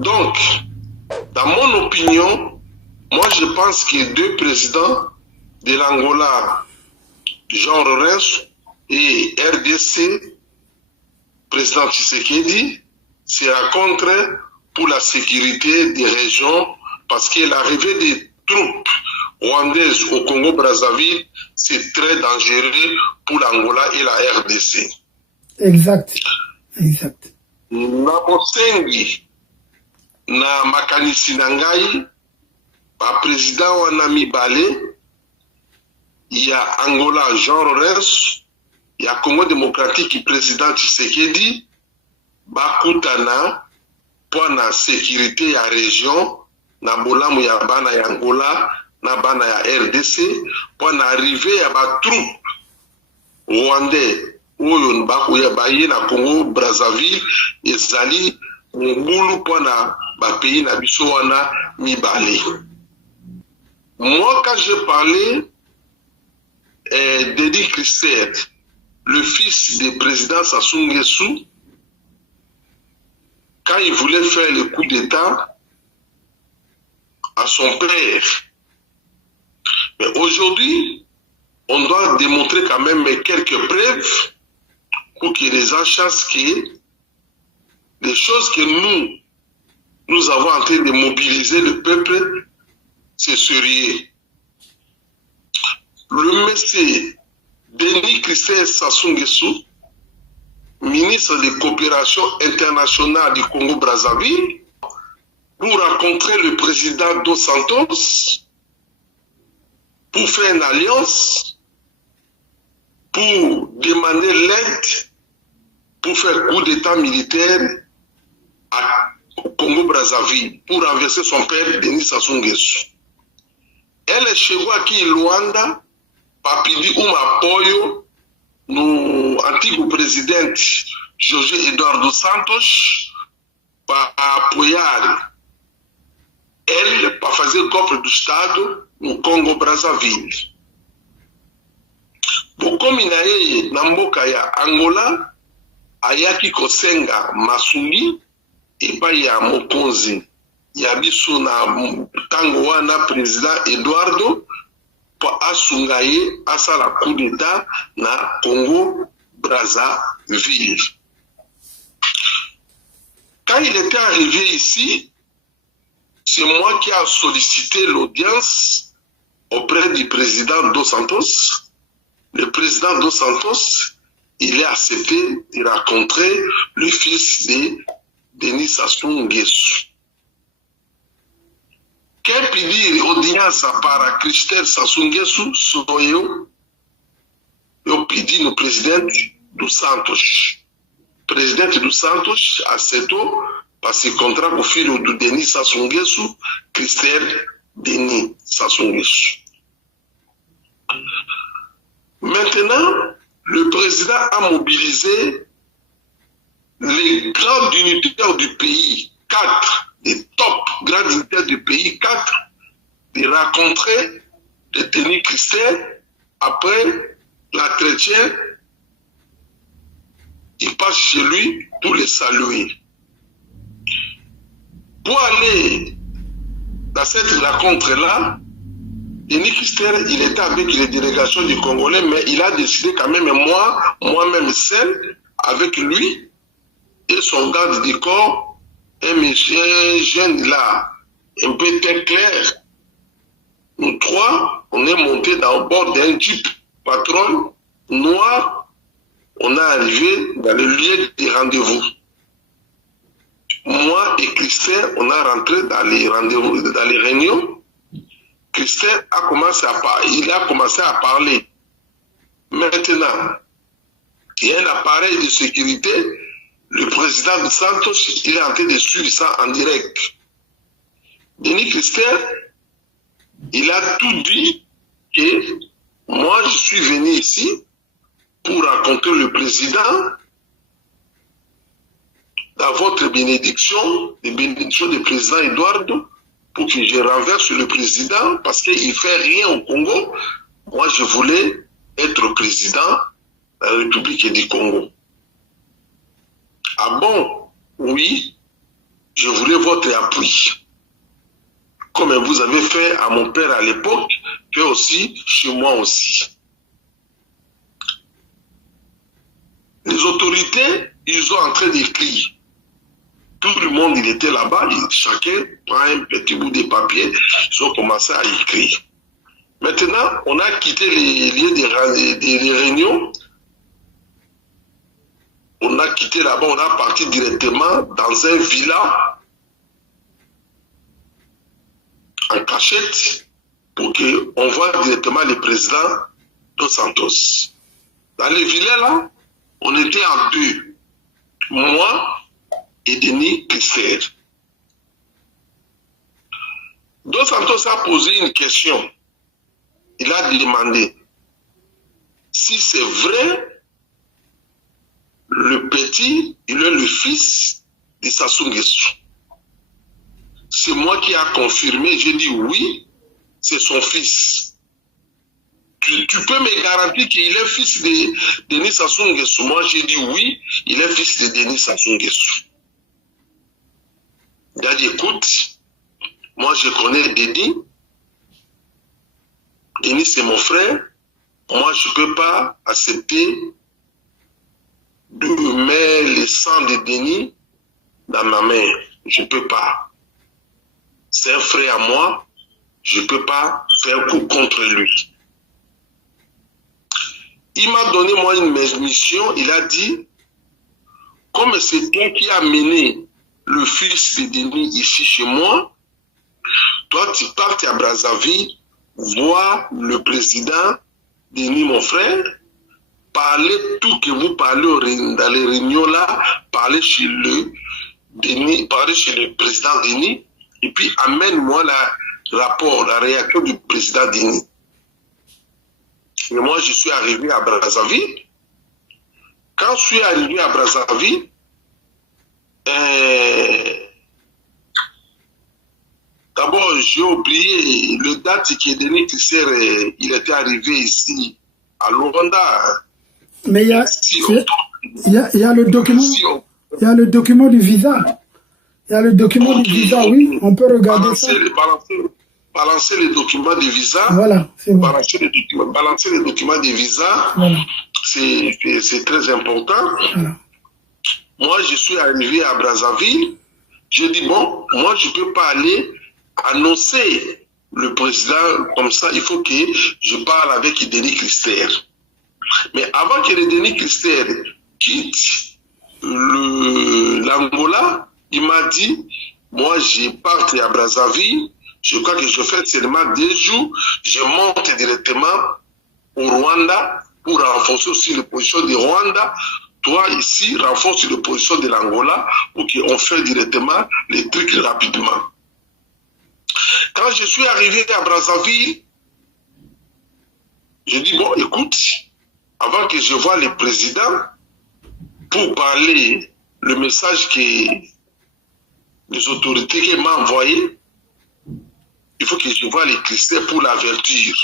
Donc, dans mon opinion, moi je pense que deux présidents de l'Angola, Jean Lorenzo et RDC, président Tshisekedi, se rencontrent pour la sécurité des régions parce que l'arrivée des troupes rwandaises au Congo-Brazzaville, c'est très dangereux pour l'Angola et la RDC. Exact. Exact. Na bosengi na makanisi na ngai ba président wana mibale ya Angola Jean Lorenzo ya Congo démocratique président Tshisekedi bakutana pona sécurité ya région na bolamu ya bana ya Angola na bana ya RDC pona arrivé ya ba troupe rwandais oyo bakuya baye na Congo Brazzaville ezali ngulu pona ba pays na biso wana mibale. Moi quand j'ai parlé Denis Christer, le fils du président Sassou Nguesso, quand il voulait faire le coup d'État à son père. Mais aujourd'hui, on doit démontrer quand même quelques preuves pour que les gens sachent que les choses que nous avons en train de mobiliser le peuple, c'est sérieux. Le monsieur Denis Christer Sassou Nguesso, ministre de coopération internationale du Congo-Brazzaville, pour rencontrer le président Dos Santos, pour faire une alliance, pour demander l'aide, pour faire coup d'état militaire au Congo-Brazzaville, pour renverser son père Denis Sassou Nguesso. Elle est chez moi qui est Luanda, Papidi Umapoyo, no antigo presidente José Eduardo Santos, para apoiar ele para fazer golpe do Estado no Congo-Brazzaville. Bokomi na yeye na mboka ya Angola, ayaki kosenga masungi epai ya mokonzi ya biso na tango wana président Eduardo pour asunga ye asala coup d'état na Congo Brazzaville. Quand il était arrivé ici, c'est moi qui a sollicité l'audience auprès du président Dos Santos. Le président Dos Santos, il a accepté de rencontrer le fils de Denis Sassou Nguesso. Quer pedir audiência para Christer Sassou Nguesso sou eu pedi no presidente dos Santos. O presidente dos Santos aceitou para se encontrar com o filho do Denis Sassou Nguesso, Christer Denis Sassou Nguesso. Maintenant, le président a mobilisé les grands dignitaires du pays, 4 des top grands dignitaires du pays, 4, de rencontrer le Denis Christer. Après l'entretien, il passe chez lui pour le saluer. Pour aller dans cette rencontre-là, Denis Christer, il était avec les délégations du Congolais, mais il a décidé quand même, moi-même seul, avec lui et son garde du corps, un monsieur jeune là, un peu très clair. Nous trois, on est monté dans le bord d'un jeep patron noir. On est arrivé dans le lieu des rendez-vous. Moi et Christer, on a rentré dans les rendez-vous, dans les réunions. Christer a commencé à parler. Maintenant, il y a un appareil de sécurité. Le président de Santos, il est en train de suivre ça en direct. Denis Christer, il a tout dit que moi, je suis venu ici pour rencontrer le président dans votre bénédiction, les bénédictions du président Eduardo, pour que je renverse le président parce qu'il ne fait rien au Congo. Moi, je voulais être président de la République du Congo. Ah bon? Oui. je voulais votre appui. Comme vous avez fait à mon père à l'époque, fait aussi chez moi aussi. Les autorités, ils sont en train d'écrire. Tout le monde, il était là-bas, chacun prend un petit bout de papier, ils ont commencé à écrire. Maintenant, on a quitté les lieux des réunions. On a quitté là-bas, on a parti directement dans un villa en cachette pour qu'on voit directement le président Dos Santos. Dans le villa là, on était en deux. Moi et Denis Christer. Dos Santos a posé une question. Il a demandé si c'est vrai, le petit, il est le fils de Sassou Nguesso. C'est moi qui a confirmé, j'ai dit oui, c'est son fils. Tu peux me garantir qu'il est fils de Denis Sassou Nguesso. Moi j'ai dit oui, il est fils de Denis Sassou Nguesso. Il a dit écoute, moi je connais Denis. Denis c'est mon frère. Moi je ne peux pas accepter de mettre le sang de Denis dans ma main. Je ne peux pas. C'est un frère à moi. Je ne peux pas faire coup contre lui. Il m'a donné moi une mission. Il a dit, comme c'est toi qui as mené le fils de Denis ici chez moi, toi tu partes à Brazzaville, voir le président Denis mon frère, parler tout que vous parlez dans les réunions là, parler chez le président Denis, et puis amène-moi le rapport, la réaction du président Denis. Et moi, je suis arrivé à Brazzaville. Quand je suis arrivé à Brazzaville, d'abord, j'ai oublié le date que Denis Christer, il était arrivé ici, à Luanda. Mais il y a le document, il y a le document du visa. Il y a le document du visa, oui, on peut regarder ça. Balancer les documents de visa. Voilà, c'est bon. Balancer les documents de visa, voilà. C'est très important. Voilà. Moi, je suis arrivé à Brazzaville. J'ai dit, bon, moi, je ne peux pas aller annoncer le président comme ça. Il faut que je parle avec Denis Christer. Mais avant que Denis Christer quitte l'Angola, il m'a dit, moi, je pars à Brazzaville. Je crois que je fais seulement 2 jours. Je monte directement au Rwanda pour renforcer aussi les positions du Rwanda. Toi, ici, renforce les positions de l'Angola pour qu'on fasse directement les trucs rapidement. Quand je suis arrivé à Brazzaville, je dis, bon, écoute, avant que je voie le président, pour parler le message que les autorités m'ont envoyé, il faut que je voie les Christer pour l'avertir.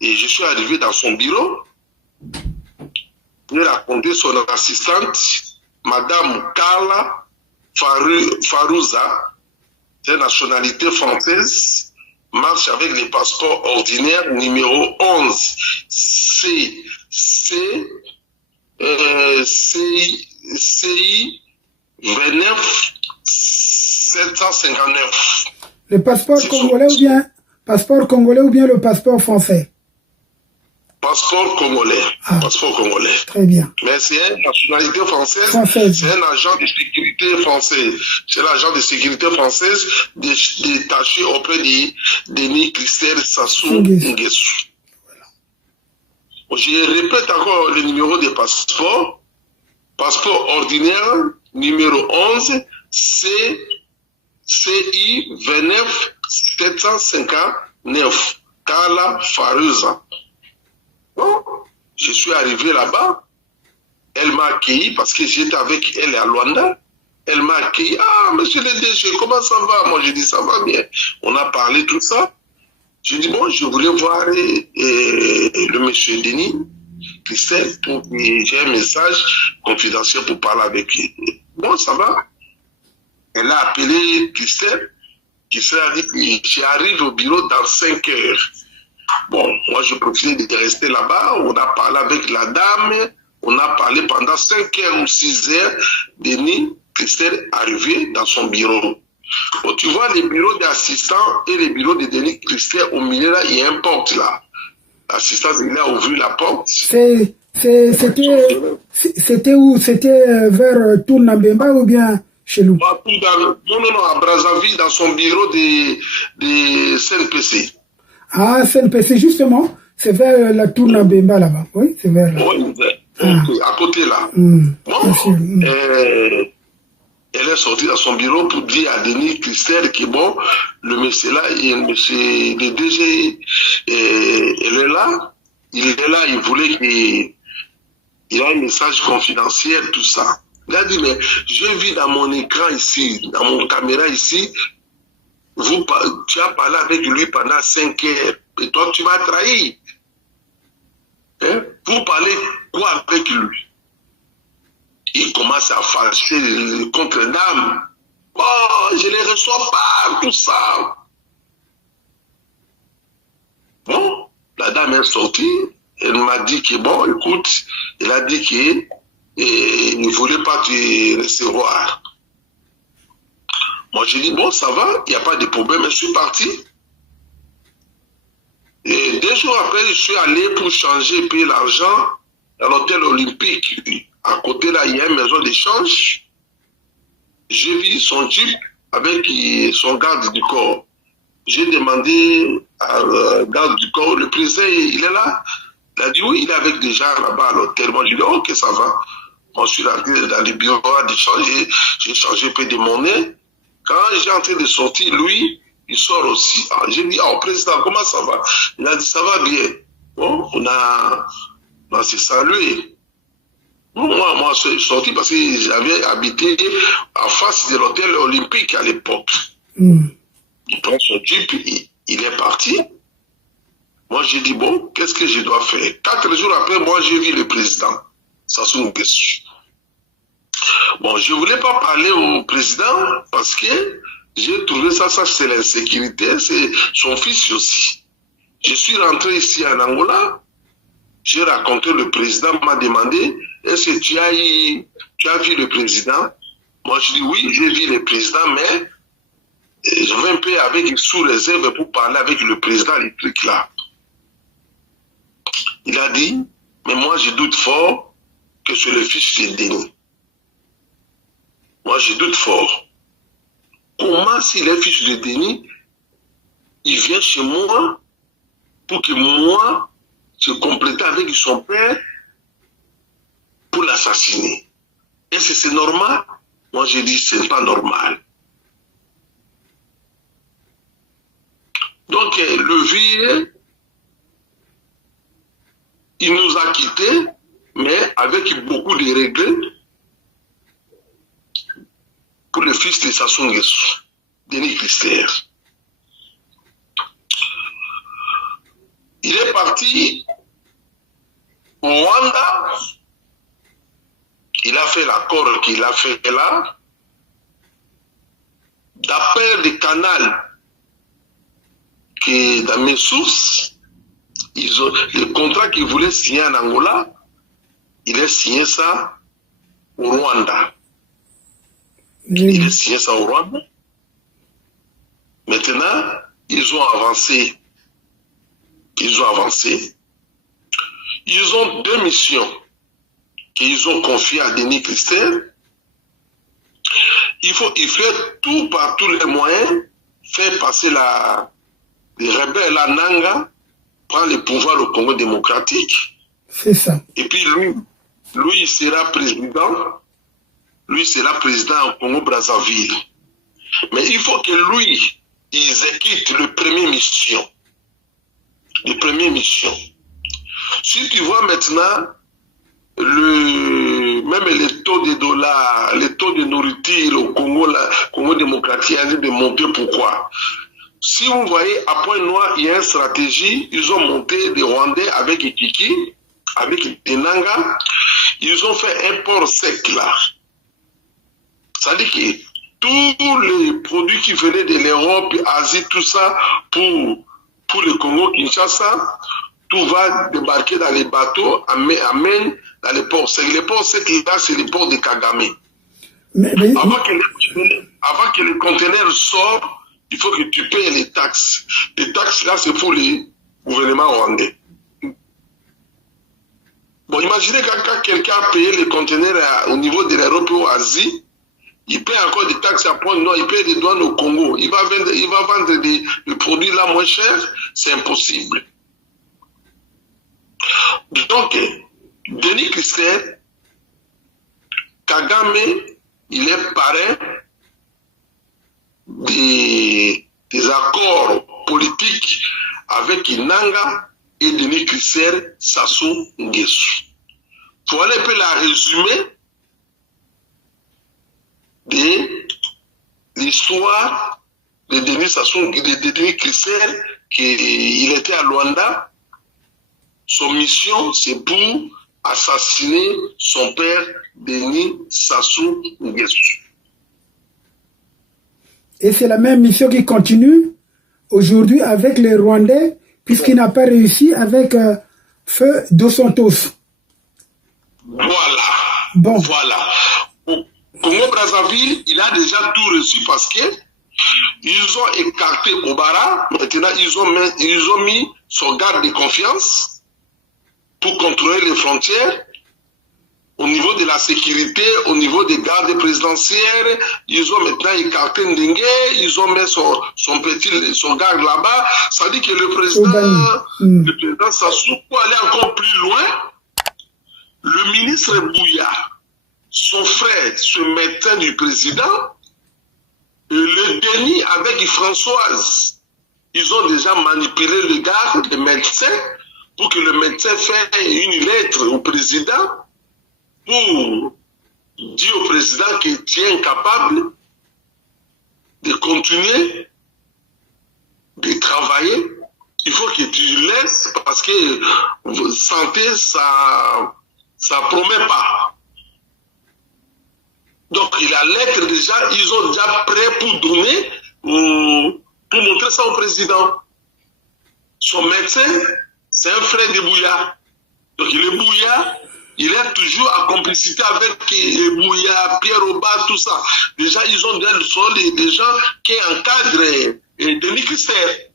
Et je suis arrivé dans son bureau. Il a raconté son assistante, Madame Carla Farouza, de nationalité française, marche avec les passeports ordinaires numéro 11 CI 29 759. Le passeport congolais ou bien le passeport français? Passeport congolais. Ah, passeport congolais. Très bien. Mais c'est une nationalité française. C'est un agent de sécurité français. C'est l'agent de sécurité française détaché auprès de Denis Christer Sassou Nguesso. Voilà. Je répète encore le numéro de passeport. Passeport ordinaire numéro 11 CI 29 759. Carla Farouza. Bon, je suis arrivé là-bas. Elle m'a accueilli parce que j'étais avec elle à Luanda. Elle m'a accueilli. Ah, monsieur le DG, comment ça va? Moi, j'ai dit, ça va bien. On a parlé tout ça. J'ai dit, bon, je voulais voir le monsieur Denis Christer pour que j'ai un message confidentiel pour parler avec lui. Bon, ça va. Elle a appelé Christelle. Christelle a dit que j'arrive au bureau dans 5 heures. Bon, moi je profitais de rester là-bas. On a parlé avec la dame. On a parlé pendant 5 heures ou 6 heures. Denis Christelle est arrivé dans son bureau. Bon, tu vois les bureaux d'assistants et les bureaux de Denis Christelle, au milieu là, il y a une porte là. L'assistant, il a ouvert la porte. C'était où? C'était vers Tournambemba ou bien chez nous? Non, à Brazzaville, dans son bureau de CNPC. Ah, CNPC, justement, c'est vers la Tournambemba là-bas. Oui, c'est vers là. Oui, à côté là. Bon, elle est sortie dans son bureau pour dire à Denis Christelle que bon, le monsieur là, le DG, il est là, il voulait qu'il ait un message confidentiel, tout ça. Il a dit, mais j'ai vu dans mon écran ici, dans mon caméra ici, tu as parlé avec lui pendant 5 heures, et toi tu m'as trahi. Hein? Vous parlez quoi avec lui? Il commence à fâcher contre les dames. Oh, je ne les reçois pas, tout ça. Bon, la dame est sortie. Elle m'a dit que bon, écoute, elle a dit qu'il ne voulait pas te recevoir. Moi, j'ai dit, bon, ça va, il n'y a pas de problème, je suis parti. Et 2 jours après, je suis allé pour changer et payer l'argent à l'hôtel olympique. À côté, là, il y a une maison d'échange. J'ai vu son jeep avec son garde du corps. J'ai demandé à garde du corps, le président, il est là? Il a dit oui, il est avec des gens là-bas à l'hôtel. Moi, j'ai dit ok, ça va. Moi, je suis rentré dans les bureaux d'échange, j'ai changé un peu de monnaie. Quand j'ai entré de sortir, lui, il sort aussi. J'ai dit, oh, président, comment ça va? Il a dit, ça va bien. Bon, on s'est salué. Moi, je suis sorti parce que j'avais habité en face de l'hôtel olympique à l'époque. Il prend son jeep, il est parti. Moi, j'ai dit, bon, qu'est-ce que je dois faire? 4 jours après, moi, j'ai vu le président, Sassou Nguesso. Bon, je ne voulais pas parler au président parce que j'ai trouvé ça c'est l'insécurité, c'est son fils aussi. Je suis rentré ici en Angola, j'ai rencontré le président, m'a demandé, est-ce que tu as vu le président? Moi, je dis oui, j'ai vu le président, mais je vais un peu avec sous réserve pour parler avec le président, les trucs là. Il a dit, mais moi, je doute fort que c'est le fils de Denis. Moi, je doute fort. Comment, s'il est fils de Denis, il vient chez moi pour que moi, je complète avec son père pour l'assassiner? Est-ce que c'est normal? Moi, je dis, c'est pas normal. Donc, le vieux, il nous a quittés, mais avec beaucoup de regrets pour le fils de Sassou Nguesso, Denis Christelle. Il est parti au Rwanda. Il a fait l'accord qu'il a fait là. D'après le canal qui dans mes sources, le contrat qu'il voulait signer en Angola, il a signé ça au Rwanda. Il a signé ça au Rwanda. Maintenant, ils ont avancé. Ils ont 2 missions qu'ils ont confiées à Denis Christelle. Il fait tout par tous les moyens, faire passer les rebelles, la Nanga, prendre le pouvoir au Congo démocratique. C'est ça. Et puis lui, il sera président. Lui sera président au Congo Brazzaville. Mais il faut que lui, il exécute le premier mission. Si tu vois maintenant, même les taux de dollars, les taux de nourriture au Congo, Congo démocratique a dit de monter. Pourquoi? Si vous voyez, à Pointe-Noire, il y a une stratégie, ils ont monté des Rwandais avec Kiki, avec Tenanga, ils ont fait un port sec là. Ça dit que tous les produits qui venaient de l'Europe, Asie, tout ça, pour le Congo, Kinshasa, tout va débarquer dans les bateaux, amène dans les ports. C'est les ports, c'est le port de Kagame. Avant que le conteneur sorte, il faut que tu payes les taxes. Les taxes, là, c'est pour les gouvernements rwandais. Bon, imaginez quand quelqu'un a payé les conteneurs au niveau de l'Europe ou Asie, il paye encore des taxes à point non, il paye des douanes au Congo. Il va vendre des produits là moins chers, c'est impossible. Donc, Denis Christelle, Kagame, il est parrain des accords politiques avec Inanga et Denis Christelle, Sassou Nguesso. Pour aller un peu la résumer de l'histoire de Denis Christelle, qu'il était à Luanda. Son mission, c'est pour assassiner son père, Denis Sassou Nguesso. Et c'est la même mission qui continue aujourd'hui avec les Rwandais, puisqu'il n'a pas réussi avec Feu Dos Santos. Voilà. Bon. Voilà. Au Congo-Brazzaville, il a déjà tout reçu parce que ils ont écarté Obara. Maintenant, ils ont mis son garde de confiance pour contrôler les frontières. Au niveau de la sécurité, au niveau des gardes présidentielles, ils ont maintenant écarté Ndenge, ils ont mis son garde là-bas. Ça dit que le président Sassou peut aller encore plus loin. Le ministre Bouya, son frère, ce médecin du président, et le Denis avec Françoise, ils ont déjà manipulé le garde, le médecin, pour que le médecin fasse une lettre au président pour dire au président qu'il est incapable de continuer de travailler. Il faut que tu laisses parce que santé, ça promet pas. Donc, la lettre déjà, ils ont déjà prêt pour donner, pour montrer ça au président. Son médecin, c'est un frère de Bouya. Donc, le Bouya, il est toujours en complicité avec Bouya, Pierre Oba, tout ça. Déjà, ils ont des gens qui encadrent Denis Christelle.